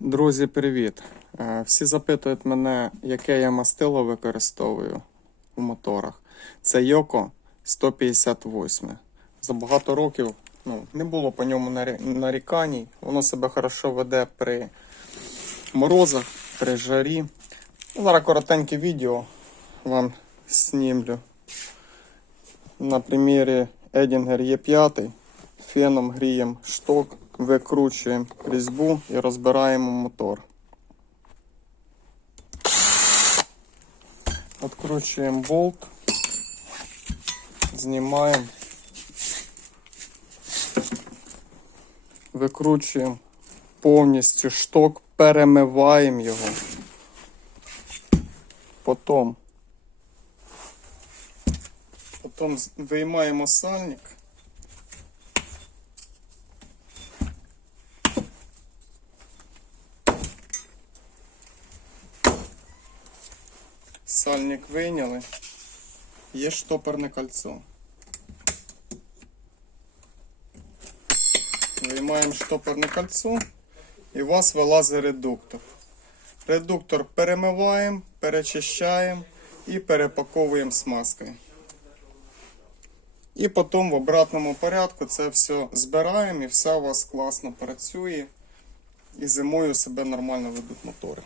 Друзі, привіт! Е, Всі запитують мене, яке я мастило використовую у моторах. Це Йоко 158. За багато років ну, не було по ньому нарі- нарікань. Воно себе хорошо веде при морозах, при жарі. Зараз коротеньке відео вам знімлю. На примірі Едінгер Е5. Феном гріємо шток, викручуємо різьбу і розбираємо мотор. Откручуємо болт, знімаємо, викручуємо повністю шток, перемиваємо його. Потім, потім виймаємо сальник. Сальник вийняли. Є штопорне кольцо. Виймаємо штопорне кольцо і у вас вилазить редуктор. Редуктор перемиваємо, перечищаємо і перепаковуємо смазкою. І потім в обратному порядку це все збираємо і все у вас класно працює. І зимою себе нормально ведуть мотори.